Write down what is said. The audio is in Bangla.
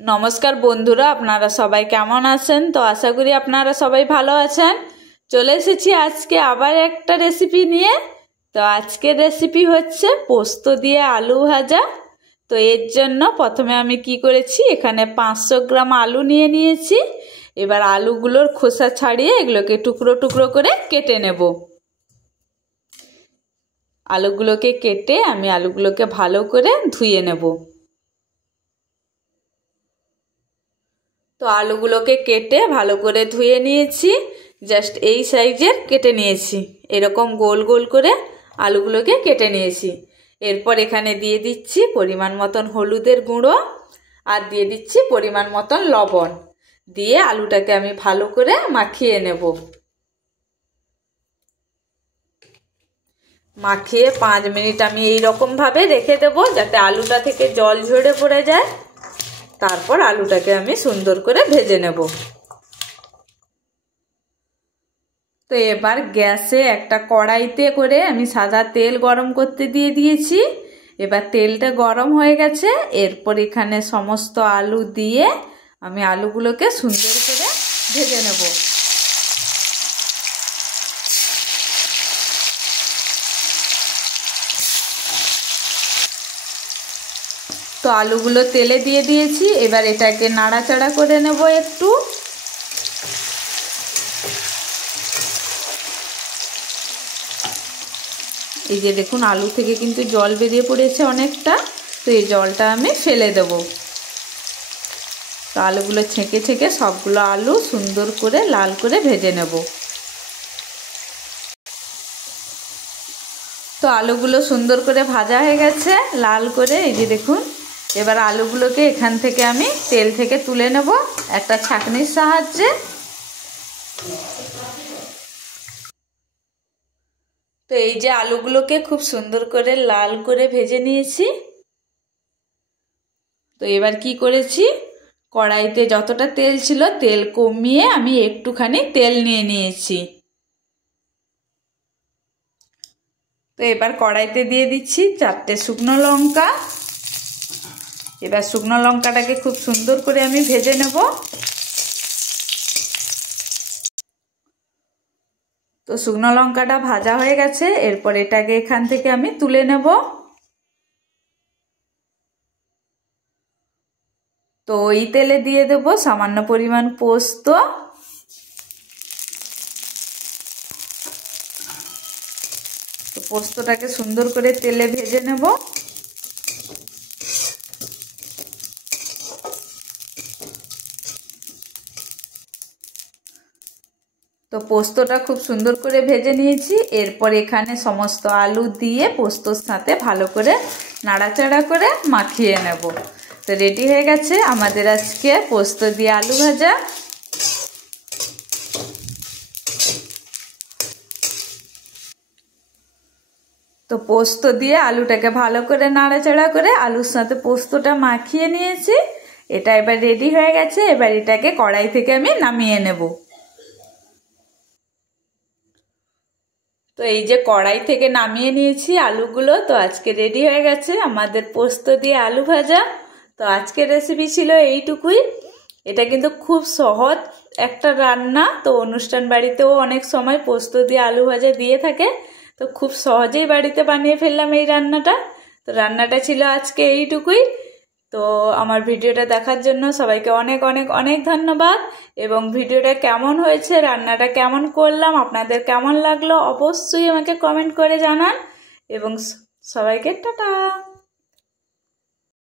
নমস্কার বন্ধুরা, আপনারা সবাই কেমন আছেন? তো আশা করি আপনারা সবাই ভালো আছেন। চলে এসেছি আজকে আবার একটা রেসিপি নিয়ে। তো আজকের রেসিপি হচ্ছে পোস্ত দিয়ে আলু ভাজা। তো এর জন্য প্রথমে আমি কি করেছি, এখানে 500 গ্রাম আলু নিয়ে নিয়েছি। এবার আলুগুলোর খোসা ছাড়িয়ে এগুলোকে টুকরো টুকরো করে কেটে নেব। আলুগুলোকে কেটে আমি আলুগুলোকে ভালো করে ধুয়ে নেব। তো আলুগুলোকে কেটে ভালো করে ধুয়ে নিয়েছি। জাস্ট এই সাইজের কেটে নিয়েছি, এরকম গোল গোল করে আলুগুলোকে কেটে নিয়েছি। এরপর এখানে দিয়ে দিচ্ছি পরিমাণ মতন হলুদের গুঁড়ো আর দিয়ে দিচ্ছি পরিমাণ মতন লবণ। দিয়ে আলুটাকে আমি ভালো করে মাখিয়ে নেব। মাখিয়ে 5 মিনিট আমি এইরকমভাবে রেখে দেব, যাতে আলুটা থেকে জল ঝরে পড়ে যায়। তারপর আলুটাকে আমি সুন্দর করে ভেজে নেব। তো এবার গ্যাসে একটা কড়াইতে করে আমি সাদা তেল গরম করতে দিয়ে দিয়েছি। এবার তেলটা গরম হয়ে গেছে। এরপর এখানে সমস্ত আলু দিয়ে আমি আলুগুলোকে সুন্দর করে ভেজে নেব। তো আলুগুলো তেলে দিয়ে দিয়েছি। এবার এটাকে নাড়াচাড়া করে নেব একটু। এই যে দেখুন, আলু থেকে কিন্তু জল বেরিয়ে পড়েছে অনেকটা। তো এই জলটা আমি ফেলে দেব। তো আলুগুলো ছেঁকে ছেঁকে সবগুলো আলু সুন্দর করে লাল করে ভেজে নেব। তো আলুগুলো সুন্দর করে ভাজা হয়ে গেছে লাল করে। এই যে দেখুন, এবার আলুগুলোকে এখান থেকে আমি তেল থেকে তুলে নেব একটা ছাঁকনির সাহায্যে। তো এই যে আলুগুলোকে খুব সুন্দর করে লাল করে ভেজে নিয়েছি। তো এবার কি করেছি, কড়াইতে যতটা তেল ছিল তেল কমিয়ে আমি একটুখানি তেল নিয়ে নিয়েছি। তো এবার কড়াইতে দিয়ে দিচ্ছি 4টে শুকনো লঙ্কা। এবার শুকনো লঙ্কাটাকে খুব সুন্দর করে আমি ভেজে নেব। তো শুকনো লঙ্কাটা ভাজা হয়ে গেছে। এরপর এটাকে এখান থেকে আমি তুলে নেব। তো এই তেলে দিয়ে দেব সামান্য পরিমাণ পোস্ত। তো পোস্তটাকে সুন্দর করে তেলে ভেজে নেব। তো পোস্তটা খুব সুন্দর করে ভেজে নিয়েছি। এরপর এখানে সমস্ত আলু দিয়ে পোস্তর সাথে ভালো করে নাড়াচাড়া করে মাখিয়ে নেব। তো রেডি হয়ে গেছে আমাদের আজকে পোস্ত দিয়ে আলু ভাজা। তো পোস্ত দিয়ে আলুটাকে ভালো করে নাড়াচাড়া করে আলুর সাথে পোস্তটা মাখিয়ে নিয়েছি। এটা এবার রেডি হয়ে গেছে। এবার এটাকে কড়াই থেকে আমি নামিয়ে নেব। তো এই যে কড়াই থেকে নামিয়ে নিয়েছি আলুগুলো। তো আজকে রেডি হয়ে গেছে আমাদের পোস্ত দিয়ে আলু ভাজা। তো আজকের রেসিপি ছিল এইটুকুই। এটা কিন্তু খুব সহজ একটা রান্না। তো অনুষ্ঠান বাড়িতেও অনেক সময় পোস্ত দিয়ে আলু ভাজা দিয়ে থাকে। তো খুব সহজেই বাড়িতে বানিয়ে ফেললাম এই রান্নাটা। তো রান্নাটা ছিল আজকে এইটুকুই। তো আমার ভিডিওটা দেখার জন্য সবাইকে অনেক অনেক অনেক ধন্যবাদ। এবং ভিডিওটা কেমন হয়েছে, রান্নাটা কেমন করলাম, আপনাদের কেমন লাগলো অবশ্যই আমাকে কমেন্ট করে জানান। এবং সবাইকে টাটা।